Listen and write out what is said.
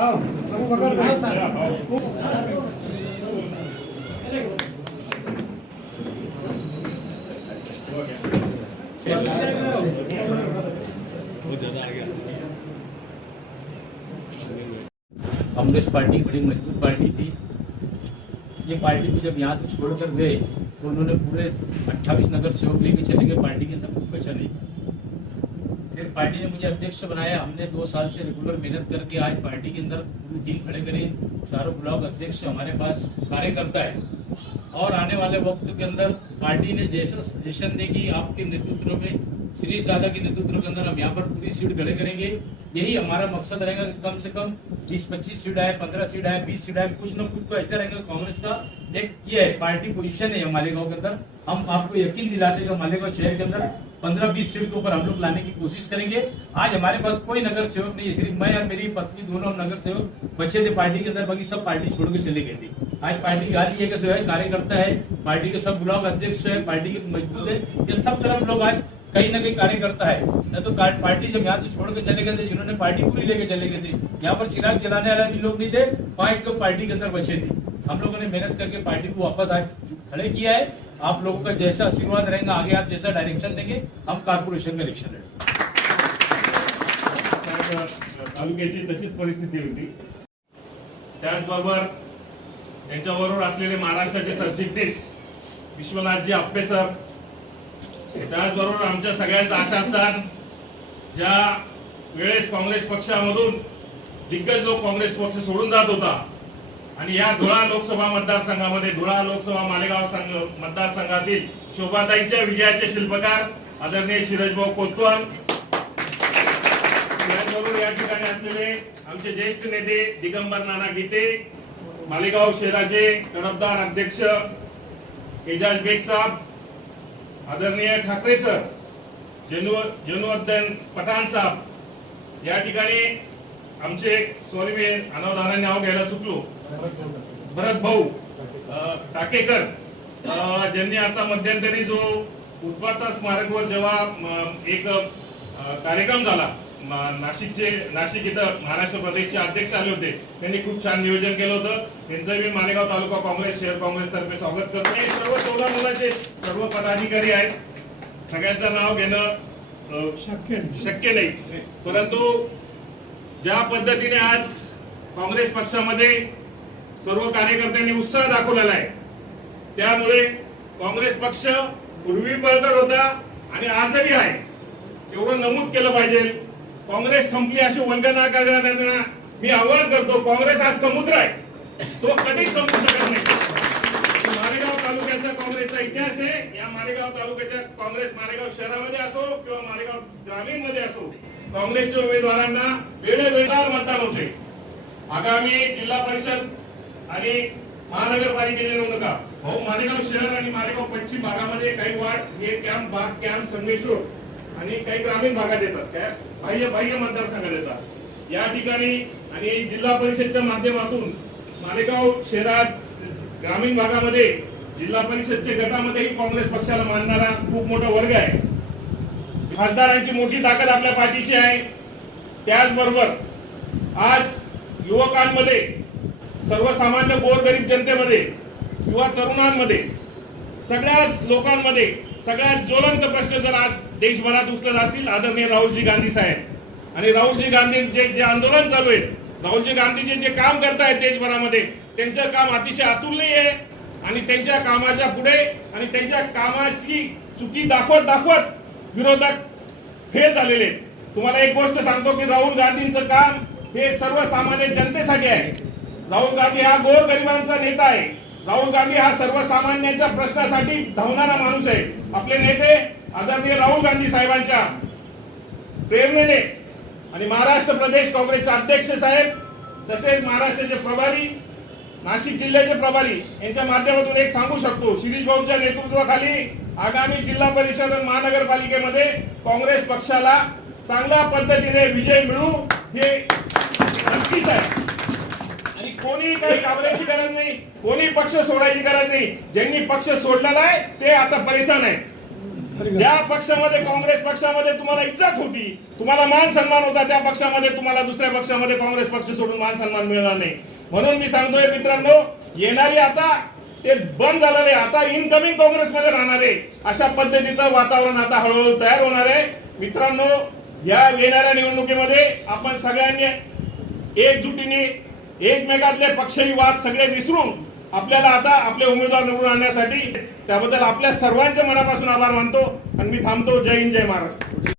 Congress party बड़ी मजबूत party थी। ये पार्टी को जब यहाँ से छोड़कर गए तो उन्होंने पूरे 28 नगर सेवक लेके चले गए, पार्टी के अंदर कुछ बचा नहीं। फिर पार्टी ने मुझे अध्यक्ष बनाया। हमने 2 साल से रेगुलर मेहनत करके आज पार्टी के अंदर पूरी टीम खड़े करें। चारों ब्लॉक अध्यक्ष हमारे पास कार्यकर्ता है और आने वाले वक्त के अंदर पार्टी ने जैसा सजेशन देगी आपके नेतृत्व में, शिरीष दादा के नेतृत्व के अंदर हम यहाँ पर पूरी सीट खड़े करेंगे। यही हमारा मकसद रहेगा कि कम से कम 20-25 सीट आए, 15 सीट आए, 20 सीट आए, कुछ न कुछ तो ऐसा रहेगा। कांग्रेस का एक ये है, पार्टी पोजीशन है मालेगांव के अंदर। हम आपको यकीन दिलाते हैं मालेगांव शहर के अंदर 15-20 सीट के ऊपर हम लोग लाने की कोशिश करेंगे। आज हमारे पास कोई नगर सेवक नहीं है, सिर्फ मैं और मेरी पत्नी दोनों नगर सेवक बचे थे पार्टी के अंदर, बाकी सब पार्टी छोड़ के चले गए थे। आज पार्टी की हाल ये कि जो है कार्यकर्ता है, पार्टी के सब ब्लॉक अध्यक्ष है, पार्टी के मजबूत है, ये सब तरफ लोग आज कहीं ना कहीं कार्यकर्ता है। न तो पार्टी जब यहाँ से छोड़ के चले गए थे, जिन्होंने पार्टी पूरी लेके चले गए थे, यहाँ पर चिराग जलाने वाला भी लोग नहीं थे, 5 लोग पार्टी के अंदर बचे थे। हम लोगों ने मेहनत करके पार्टी को वापस आज खड़े किया है। आप लोगों का जैसा आशीर्वाद रहेगा, आगे आप जैसा डायरेक्शन देंगे, हम कॉर्पोरेशन का इलेक्शन लड़ेंगे। तालुक्याची तशीच परिस्थिती होती। त्याचबरोबर त्यांच्याबरोबर असलेले महाराष्ट्राचे सरचिटणीस विश्वनाथजी आप्पे सर, त्याचबरोबर आमच्या सगळ्यांचा आशा असतात, ज्या वेळेस काँग्रेस पक्षामधून दिग्गज लोक काँग्रेस पक्ष सोडून जात होता आणि या धुळा लोकसभा मतदारसंघामध्ये, धुळा लोकसभा मालेगाव मतदारसंघातील शोभाताईंच्या विजयाचे शिल्पकार आदरणीय शिरजभाऊ कोतवाल, त्याचबरोबर या ठिकाणी असलेले आमचे ज्येष्ठ नेते दिगंबर नाना गीते, मालेगाव शहराचे तडफदार अध्यक्ष एजाज बेग साहब, आदरणीय ठाकरे सर, जनुअद्दीन पठाण साहब, या ठिकाणी आमचे सॉरी मी अनावधानाने नाव घ्यायला चुकलो, भरत भाऊ टाकेकर, ज्यांनी आता मध्यंतरी जो उद्वाता स्मारकवर जेव्हा एक कार्यक्रम झाला, नाशिक इथं महाराष्ट्र प्रदेशचे अध्यक्ष आले होते, त्यांनी खूप छान नियोजन केलं होतं। त्यांचं मी मालेगाव तालुका काँग्रेस शहर काँग्रेस तर्फे स्वागत करतो। हे सर्व 14 मुलाचे सर्व पदाधिकारी आहेत, सगळ्यांचं नाव घेणं शक्य नाही, परंतु ज्या पद्धतीने आज काँग्रेस पक्षामध्ये सर्व कार्यकर्त्यांनी उत्साह दाखवलेला आहे, त्यामुळे काँग्रेस पक्ष पूर्वी बळकट होता आणि आजही आहे एवढं नमूद केलं पाहिजे। काँग्रेस संपली अशी वंदना करणाऱ्यांना मी आवाहन करतो, काँग्रेस हा समुद्र आहे, तो कधीच संपू शकत नाही। मालेगाव तालुक्याचा काँग्रेसचा इतिहास आहे। या मालेगाव तालुक्याच्या काँग्रेस मालेगाव शहरामध्ये असो किंवा मालेगाव ग्रामीण मध्ये असो, काँग्रेसच्या उमेदवारांना वेळोवेळी मतदान होते। आगामी जिल्हा परिषद आणि महानगरपालिकेच्या निवडणुका मालेगाव शहर आणि मालेगाव पश्चिम भागामध्ये काही वार्ड हे कॅम्प संगमेश्वर आणि काही ग्रामीण भागात येतात, काय बाह्य मतदारसंघात येतात। या ठिकाणी आणि जिल्हा परिषदच्या माध्यमातून मालेगाव शहरात ग्रामीण भागामध्ये जिल्हा परिषदच्या गटामध्येही काँग्रेस पक्षाला मानणारा खूप मोठा वर्ग आहे। खासदारांची मोठी ताकद आपल्या पाठीशी आहे। त्याचबरोबर आज युवकांमध्ये, सर्वसामान्य गोरगरीब जनतेमध्ये, युवा तरुणांमध्ये, सगळ्याच लोकांमध्ये सगळ्यात ज्वलंत प्रश्न जर आज देशभरात उचलत असतील, आदरणीय राहुलजी गांधी साहेब आणि राहुलजी गांधींचे जे आंदोलन चालू आहे, राहुलजी गांधीजी जे काम करतायत देशभरामध्ये, त्यांचं काम अतिशय अतुलनीय आहे आणि त्यांच्या कामाच्या पुढे आणि त्यांच्या कामाची चुकी दाखवत विरोधक फेल झालेले आहेत। तुम्हाला एक गोष्ट सांगतो की राहुल गांधींचं काम हे सर्वसामान्य जनतेसाठी आहे। राहुल गांधी हा गोरगरिबांचा नेता आहे। राहुल गांधी हा सर्वसामान्यांच्या प्रश्नासाठी धावणारा माणूस आहे। आपले नेते आदरणीय राहुल गांधी साहेबांच्या प्रेरणेने आणि महाराष्ट्र प्रदेश काँग्रेसचे अध्यक्ष साहेब, तसेच महाराष्ट्राचे प्रभारी, नाशिक जिल्ह्याचे प्रभारी यांच्या माध्यमातून एक सांगू शकतो, शिरीष भाऊंच्या नेतृत्वाखाली आगामी जिल्हा परिषद आणि महानगरपालिकेमध्ये काँग्रेस पक्षाला चांगल्या पद्धतीने विजय मिळू हे नक्कीच आहे। आणि कोणी काही घाबरायची गरज नाही, कोणी पक्ष सोडायची गरज नाही। ज्यांनी पक्ष सोडलेला आहे ते आता परेशान आहेत। ज्या पक्षामध्ये काँग्रेस पक्षामध्ये तुम्हाला इज्जत होती, तुम्हाला मान सन्मान होता, त्या पक्षामध्ये तुम्हाला दुसऱ्या पक्षामध्ये काँग्रेस पक्ष सोडून मान सन्मान मिळणार नाही. म्हणून मी सांगतोय मित्रांनो, येणारी आता ते बंद झालेलं आहे, आता इनकमिंग काँग्रेसमध्ये राहणार आहे, अशा पद्धतीचं वातावरण आता हळूहळू तयार होणार आहे. मित्रांनो, या येणाऱ्या निवडणुकीमध्ये आपण सगळ्यांनी एकजुटीने एकमेकातले पक्षविवाद सगळे विसरून आपल्याला आता आपले उमेदवार निवडून आणण्यासाठी त्याबद्दल आपल्या सर्वांच्या मनापासून आभार मानतो आणि मी थांबतो. जय हिंद, जय महाराष्ट्र.